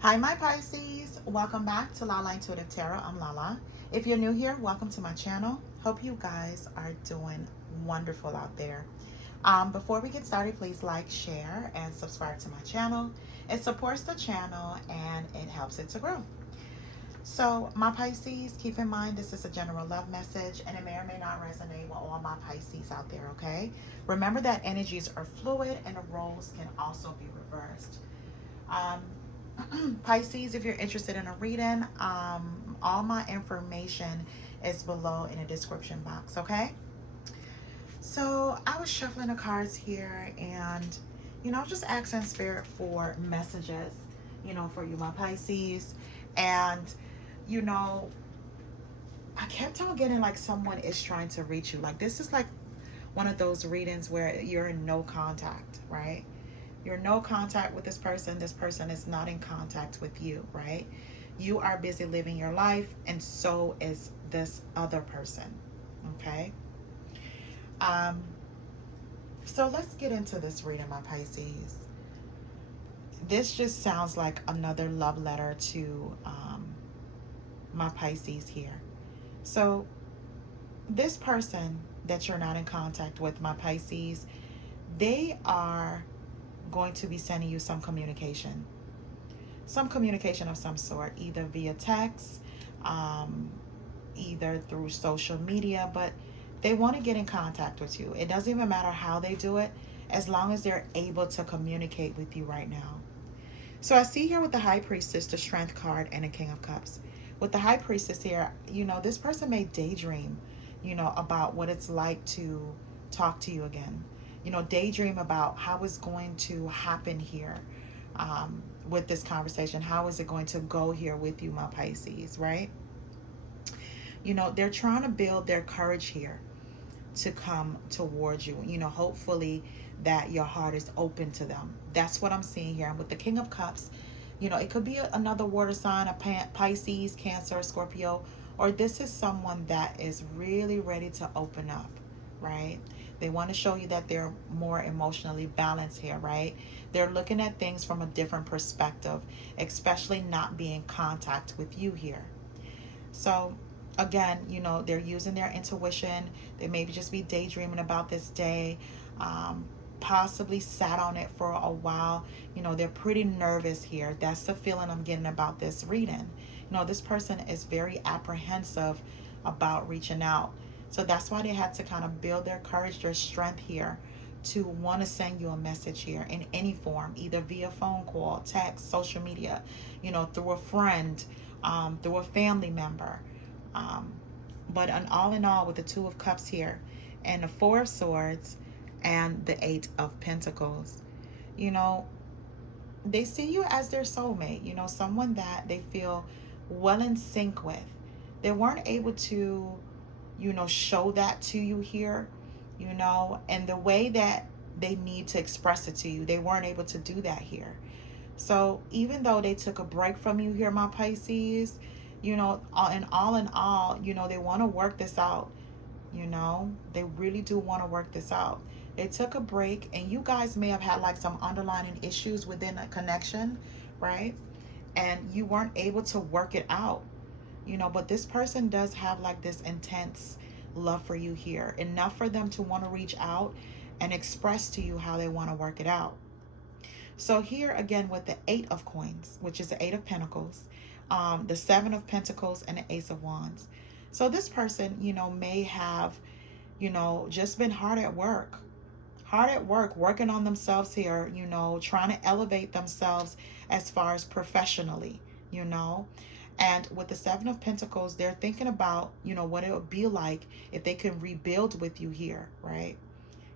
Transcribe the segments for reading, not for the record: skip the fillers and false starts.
Hi, my Pisces. Welcome back to Lala Intuitive Tarot. I'm Lala. If you're new here, welcome to my channel. Hope you guys are doing wonderful out there. Before we get started, please like, share, and subscribe to my channel. It supports the channel and it helps it to grow. So, my Pisces, keep in mind this is a general love message and it may or may not resonate with all my Pisces out there, okay? Remember that energies are fluid and the roles can also be reversed. Um, Pisces, if you're interested in a reading, all my information is below in the description box, okay? So I was shuffling the cards here and, just asking Spirit for messages, for you, my Pisces. And, you know, I kept on getting like someone is trying to reach you. Like this is like one of those readings where you're in no contact, right? You're in no contact with this person. This person is not in contact with you, right? You are busy living your life, and so is this other person, okay? Um, so let's get into this reading, my Pisces. This just sounds like another love letter to my Pisces here. So this person that you're not in contact with, my Pisces, they are going to be sending you some communication of some sort, either via text, either through social media, but they want to get in contact with you. It doesn't even matter how they do it, as long as they're able to communicate with you right now. So I see here with the High Priestess, the Strength card, and the King of Cups. With the High Priestess here, this person may daydream, about what it's like to talk to you again. Daydream about how it's going to happen here with this conversation. How is it going to go here with you, my Pisces, right? They're trying to build their courage here to come towards you. Hopefully that your heart is open to them. That's what I'm seeing here. And with the King of Cups, it could be another water sign, a Pisces, Cancer, Scorpio, or this is someone that is really ready to open up, right? They want to show you that they're more emotionally balanced here, right? They're looking at things from a different perspective, especially not being in contact with you here. So again, they're using their intuition. They maybe just be daydreaming about this day, possibly sat on it for a while. They're pretty nervous here. That's the feeling I'm getting about this reading. This person is very apprehensive about reaching out. So that's why they had to kind of build their courage, their strength here to want to send you a message here in any form, either via phone call, text, social media, through a friend, through a family member. But all in all, with the Two of Cups here and the Four of Swords and the Eight of Pentacles, they see you as their soulmate, someone that they feel well in sync with. They weren't able to, show that to you here, and the way that they need to express it to you, they weren't able to do that here. So even though they took a break from you here, my Pisces, and all in all, they want to work this out. They really do want to work this out. They took a break, and you guys may have had like some underlying issues within a connection, right? And you weren't able to work it out, but this person does have like this intense love for you here, enough for them to want to reach out and express to you how they want to work it out. So here again with the Eight of Coins, which is the Eight of Pentacles, the Seven of Pentacles, and the Ace of Wands. So this person, may have, just been hard at work, working on themselves here, trying to elevate themselves as far as professionally, And with the Seven of Pentacles, they're thinking about, what it would be like if they can rebuild with you here, right?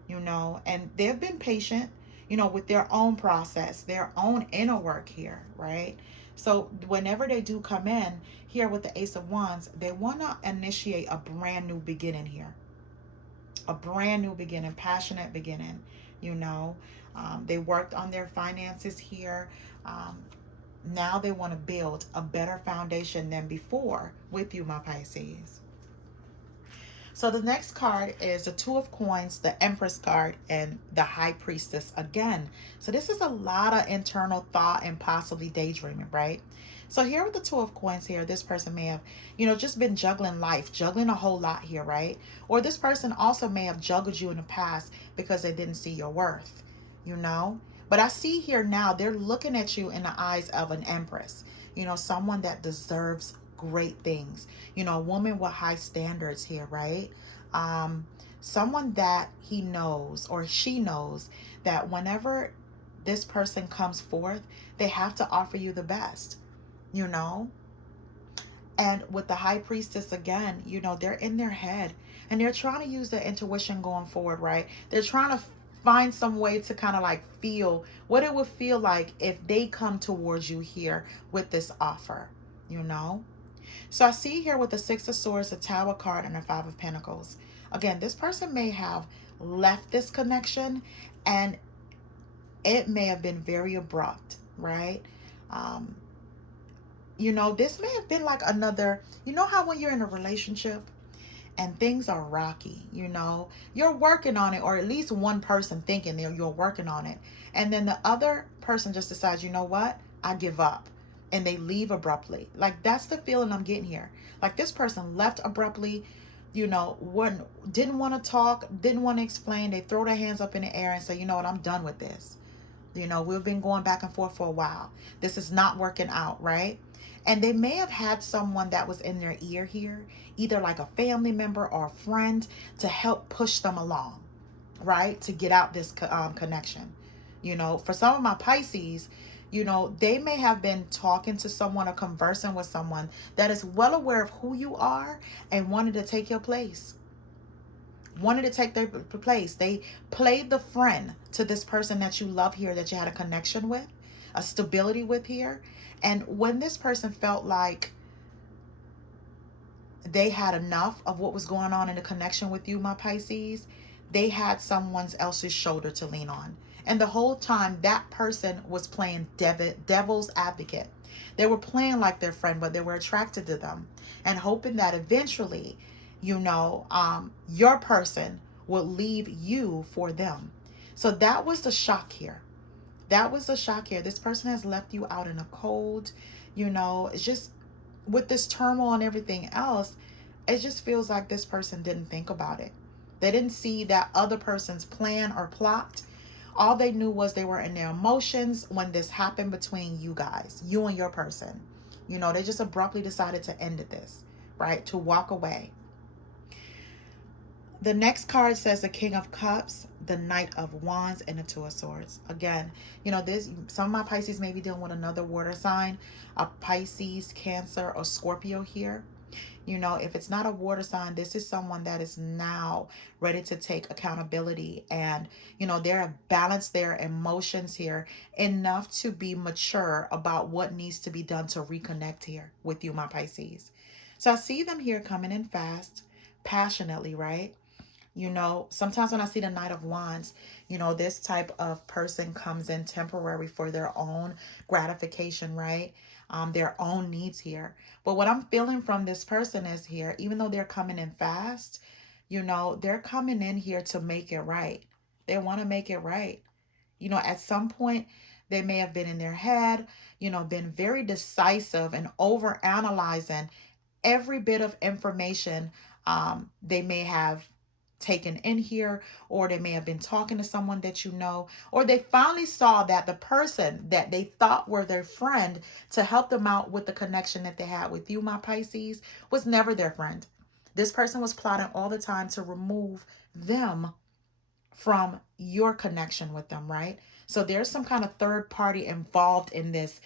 And they've been patient, with their own process, their own inner work here, right? So whenever they do come in here with the Ace of Wands, they want to initiate a brand new beginning here. A brand new beginning, passionate beginning, They worked on their finances here. Now they want to build a better foundation than before with you, my Pisces. So the next card is the Two of Coins, the Empress card, and the High Priestess again. So this is a lot of internal thought and possibly daydreaming, right? So here with the Two of Coins here, this person may have, just been juggling life, juggling a whole lot here, right? Or this person also may have juggled you in the past because they didn't see your worth, you know? But I see here now, they're looking at you in the eyes of an Empress, someone that deserves great things, a woman with high standards here, right? Someone that he knows or she knows that whenever this person comes forth, they have to offer you the best, you know? And with the High Priestess again, they're in their head and they're trying to use their intuition going forward, right? They're trying to find some way to kind of like feel what it would feel like if they come towards you here with this offer, you know? So I see here with the Six of Swords, the Tower card, and the Five of Pentacles. Again, this person may have left this connection and it may have been very abrupt, right? This may have been like another, how when you're in a relationship and things are rocky, you're working on it, or at least one person thinking you're working on it. And then the other person just decides, you know what, I give up. And they leave abruptly. Like that's the feeling I'm getting here. Like this person left abruptly, didn't want to talk, didn't want to explain. They throw their hands up in the air and say, you know what, I'm done with this. We've been going back and forth for a while. This is not working out, right? And they may have had someone that was in their ear here, either like a family member or a friend, to help push them along, right? To get out this connection. For some of my Pisces, they may have been talking to someone or conversing with someone that is well aware of who you are and wanted to take your place. Wanted to take their place. They played the friend to this person that you love here, that you had a connection with, a stability with here. And when this person felt like they had enough of what was going on in the connection with you, my Pisces, they had someone else's shoulder to lean on. And the whole time that person was playing devil's advocate. They were playing like their friend, but they were attracted to them and hoping that eventually, your person will leave you for them. So that was the shock here. That was the shock here. This person has left you out in the cold. It's just with this turmoil and everything else, it just feels like this person didn't think about it. They didn't see that other person's plan or plot. All they knew was they were in their emotions when this happened between you guys, you and your person. They just abruptly decided to end this, right? To walk away. The next card says the King of Cups, the Knight of Wands, and the Two of Swords. Again, some of my Pisces may be dealing with another water sign, a Pisces, Cancer, or Scorpio here. If it's not a water sign, this is someone that is now ready to take accountability and, they're balanced their emotions here enough to be mature about what needs to be done to reconnect here with you, my Pisces. So I see them here coming in fast, passionately, right? Sometimes when I see the Knight of Wands, this type of person comes in temporary for their own gratification, right? Their own needs here. But what I'm feeling from this person is here, even though they're coming in fast, they're coming in here to make it right. They want to make it right. At some point, they may have been in their head, been very decisive and over analyzing every bit of information they may have taken in here, or they may have been talking to someone that or they finally saw that the person that they thought were their friend to help them out with the connection that they had with you, my Pisces, was never their friend. This person was plotting all the time to remove them from your connection with them, right? So there's some kind of third party involved in this,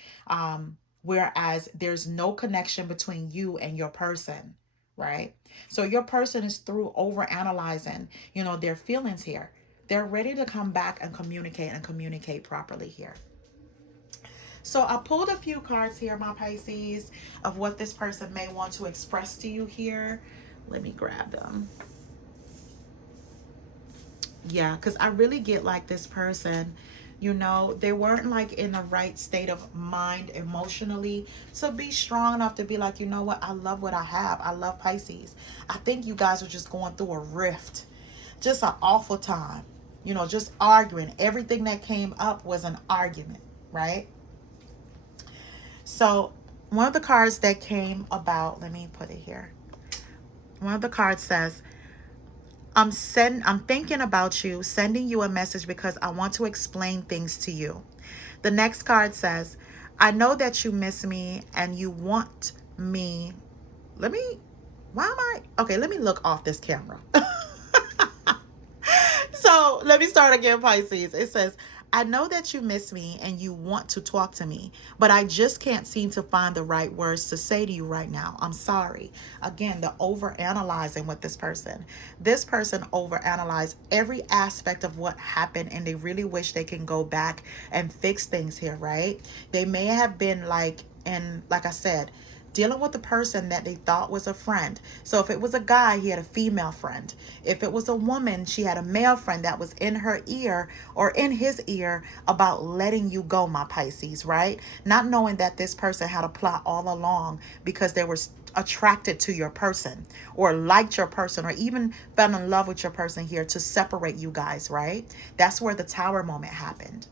whereas there's no connection between you and your person, right? So your person is through over analyzing, their feelings here. They're ready to come back and communicate properly here. So I pulled a few cards here, my Pisces, of what this person may want to express to you here. Let me grab them. Yeah, because I really get like this person, You know, they weren't like in the right state of mind emotionally to be strong enough to be like, you know what, I love what I have. I love Pisces. I think you guys are just going through a rift, just an awful time, you know, just arguing. Everything that came up was an argument, right? So one of the cards that came about, let me put it here. One of the cards says, I'm thinking about you, sending you a message because I want to explain things to you. The next card says, I know that you miss me and you want me. Let me look off this camera. So let me start again, Pisces. It says, I know that you miss me and you want to talk to me, but I just can't seem to find the right words to say to you right now. I'm sorry. Again, the overanalyzing with this person. This person overanalyzed every aspect of what happened and they really wish they can go back and fix things here, right? They may have been like I said, dealing with a person that they thought was a friend. So if it was a guy, he had a female friend. If it was a woman, she had a male friend that was in her ear or in his ear about letting you go, my Pisces, right? Not knowing that this person had a plot all along because they were attracted to your person or liked your person or even fell in love with your person here to separate you guys, right? That's where the Tower moment happened.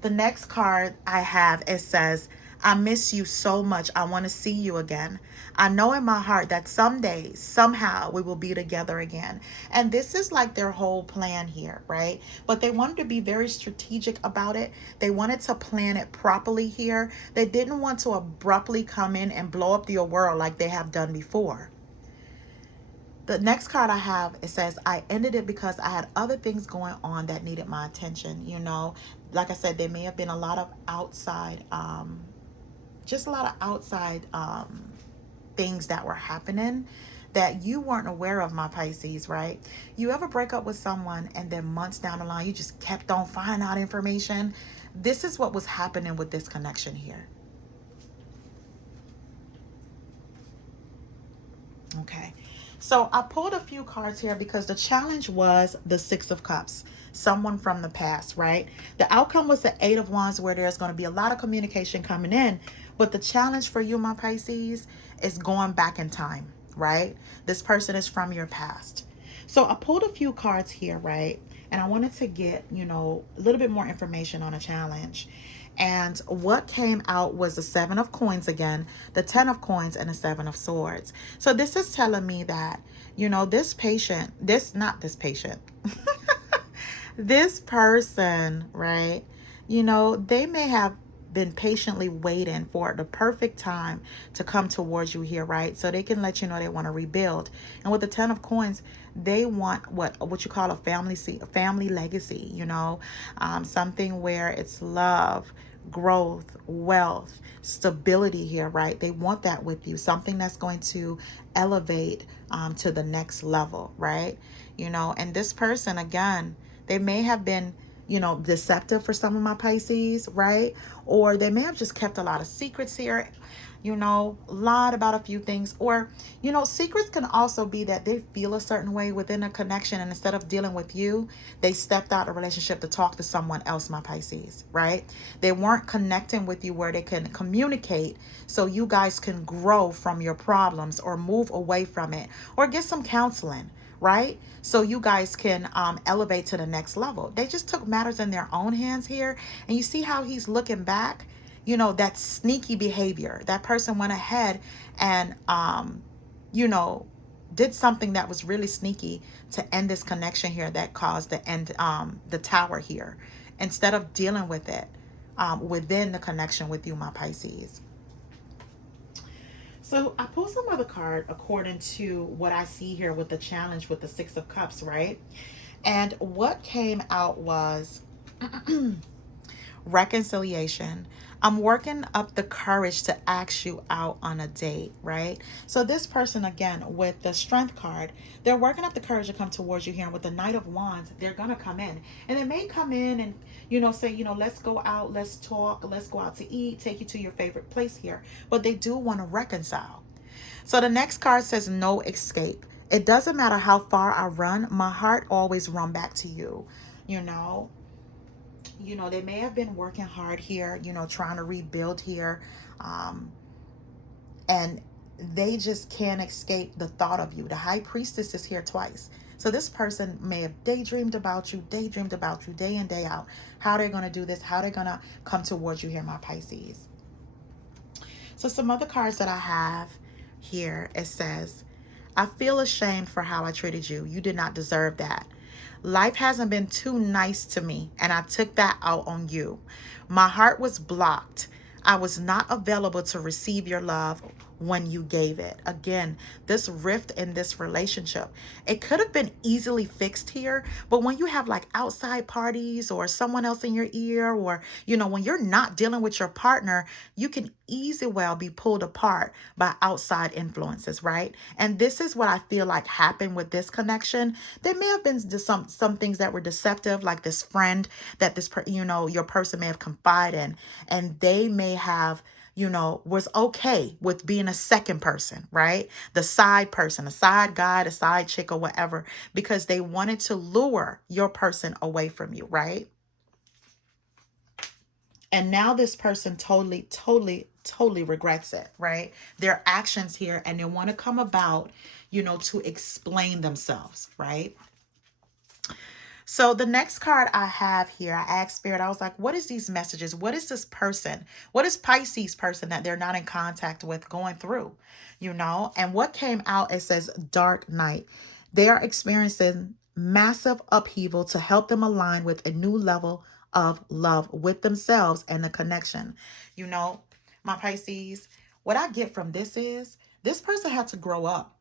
The next card I have, it says, I miss you so much. I want to see you again. I know in my heart that someday, somehow, we will be together again. And this is like their whole plan here, right? But they wanted to be very strategic about it. They wanted to plan it properly here. They didn't want to abruptly come in and blow up your world like they have done before. The next card I have, it says, I ended it because I had other things going on that needed my attention. You know, like I said, there may have been a lot of outside, things that were happening that you weren't aware of, my Pisces, right? You ever break up with someone and then months down the line, you just kept on finding out information? This is what was happening with this connection here. Okay. So I pulled a few cards here because the challenge was the Six of Cups, someone from the past, right? The outcome was the Eight of Wands, where there's going to be a lot of communication coming in. But the challenge for you, my Pisces, is going back in time, right? This person is from your past. So I pulled a few cards here, right? And I wanted to get, you know, a little bit more information on a challenge. And what came out was the Seven of Coins again, the Ten of Coins, and the Seven of Swords. So this is telling me that, you know, this person, this person, right? You know, they may have been patiently waiting for the perfect time to come towards you here, right? So they can let you know they want to rebuild. And with the Ten of Coins, they want what you call a family legacy, you know, something where it's love, growth, wealth, stability here, right? They want that with you, something that's going to elevate to the next level, right? You know, and this person, again, they may have been, you know, deceptive for some of my Pisces, right? Or they may have just kept a lot of secrets here, you know, lied about a few things. Or, you know, secrets can also be that they feel a certain way within a connection, and instead of dealing with you, they stepped out of a relationship to talk to someone else, my Pisces, right? They weren't connecting with you where they can communicate so you guys can grow from your problems or move away from it or get some counseling, right? So you guys can elevate to the next level. They just took matters in their own hands here. And you see how he's looking back? You know, that sneaky behavior. That person went ahead and, you know, did something that was really sneaky to end this connection here that caused the Tower here, instead of dealing with it within the connection with you, my Pisces. So I pulled some other card according to what I see here with the challenge with the Six of Cups, right? And what came out was reconciliation. I'm working up the courage to ask you out on a date, right? So this person, again, with the Strength card, they're working up the courage to come towards you here. And with the Knight of Wands, they're going to come in. And they may come in and, you know, say, you know, let's go out, let's talk, let's go out to eat, take you to your favorite place here. But they do want to reconcile. So the next card says no escape. It doesn't matter how far I run, my heart always run back to you. You know, they may have been working hard here, trying to rebuild here. Um, and they just can't escape the thought of you. The high priestess is here twice. So this person may have daydreamed about you day in, day out. How they're going to do this, how they're going to come towards you here, my Pisces. So some other cards that I have here, it says, I feel ashamed for how I treated you. You did not deserve that. Life hasn't been too nice to me, and I took that out on you. My heart was blocked. I was not available to receive your love when you gave it. Again, this rift in this relationship, it could have been easily fixed here, but when you have like outside parties or someone else in your ear, or when you're not dealing with your partner, you can easily well be pulled apart by outside influences, right? And this is what I feel like happened with this connection. There may have been some things that were deceptive, like this friend that your person may have confided in, and they may have was okay with being a second person, right? The side person, a side guy, a side chick, or whatever, because they wanted to lure your person away from you, right? And now this person totally regrets it, right? Their actions here, and they want to come about, to explain themselves, right? So the next card I have here, I asked Spirit, I was like, what is these messages? What is this person? What is Pisces person that they're not in contact with going through, And what came out, it says dark night. They are experiencing massive upheaval to help them align with a new level of love with themselves and the connection. My Pisces, what I get from this is this person had to grow up.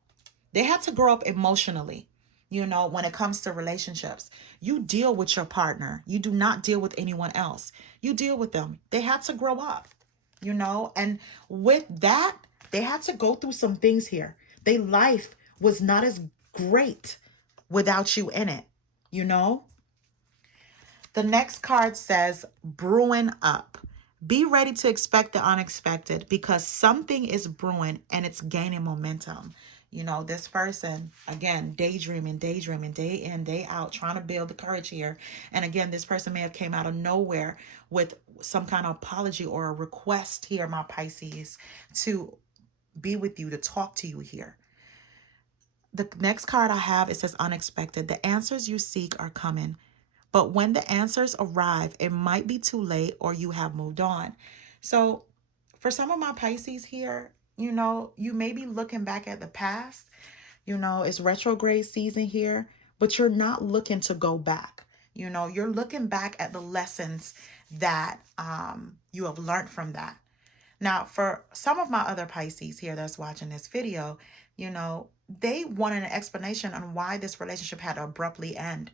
They had to grow up emotionally. When it comes to relationships, you deal with your partner. You do not deal with anyone else. You deal with them. They had to grow up, and with that, they had to go through some things here. Their life was not as great without you in it, The next card says brewing up. Be ready to expect the unexpected because something is brewing and it's gaining momentum. This person, again, daydreaming, day in, day out, trying to build the courage here. And again, this person may have came out of nowhere with some kind of apology or a request here, my Pisces, to be with you, to talk to you here. The next card I have, it says unexpected. The answers you seek are coming. But when the answers arrive, it might be too late or you have moved on. So for some of my Pisces here, you may be looking back at the past. It's retrograde season here, but you're not looking to go back. You're looking back at the lessons that you have learned from that. Now, for some of my other Pisces here that's watching this video, they wanted an explanation on why this relationship had to abruptly end.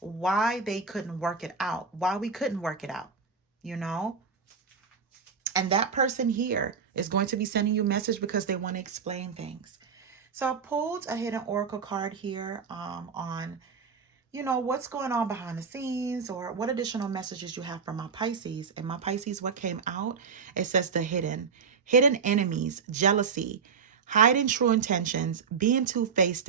Why they couldn't work it out, why we couldn't work it out, And that person here is going to be sending you a message because they want to explain things. So I pulled a hidden oracle card here on, what's going on behind the scenes or what additional messages you have from my Pisces. And my Pisces, what came out, it says the hidden enemies, jealousy, hiding true intentions, being two-faced,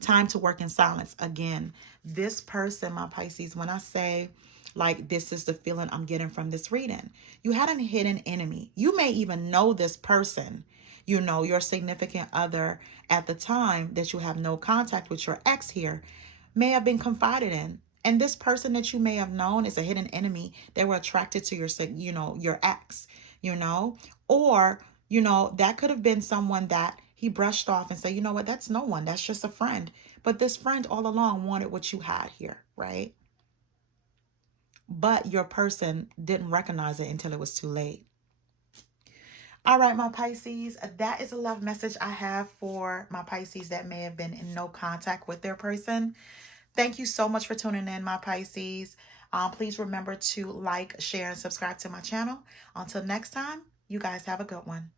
time to work in silence. Again, this person, my Pisces, when I say, like, this is the feeling I'm getting from this reading, you had a hidden enemy. You may even know this person, your significant other at the time that you have no contact with, your ex here, may have been confided in. And this person that you may have known is a hidden enemy. They were attracted to your ex, or that could have been someone that he brushed off and said, you know what, that's no one, that's just a friend. But this friend all along wanted what you had here, right? But your person didn't recognize it until it was too late. All right, my Pisces, that is a love message I have for my Pisces that may have been in no contact with their person. Thank you so much for tuning in, my Pisces. Please remember to like, share, and subscribe to my channel. Until next time, you guys have a good one.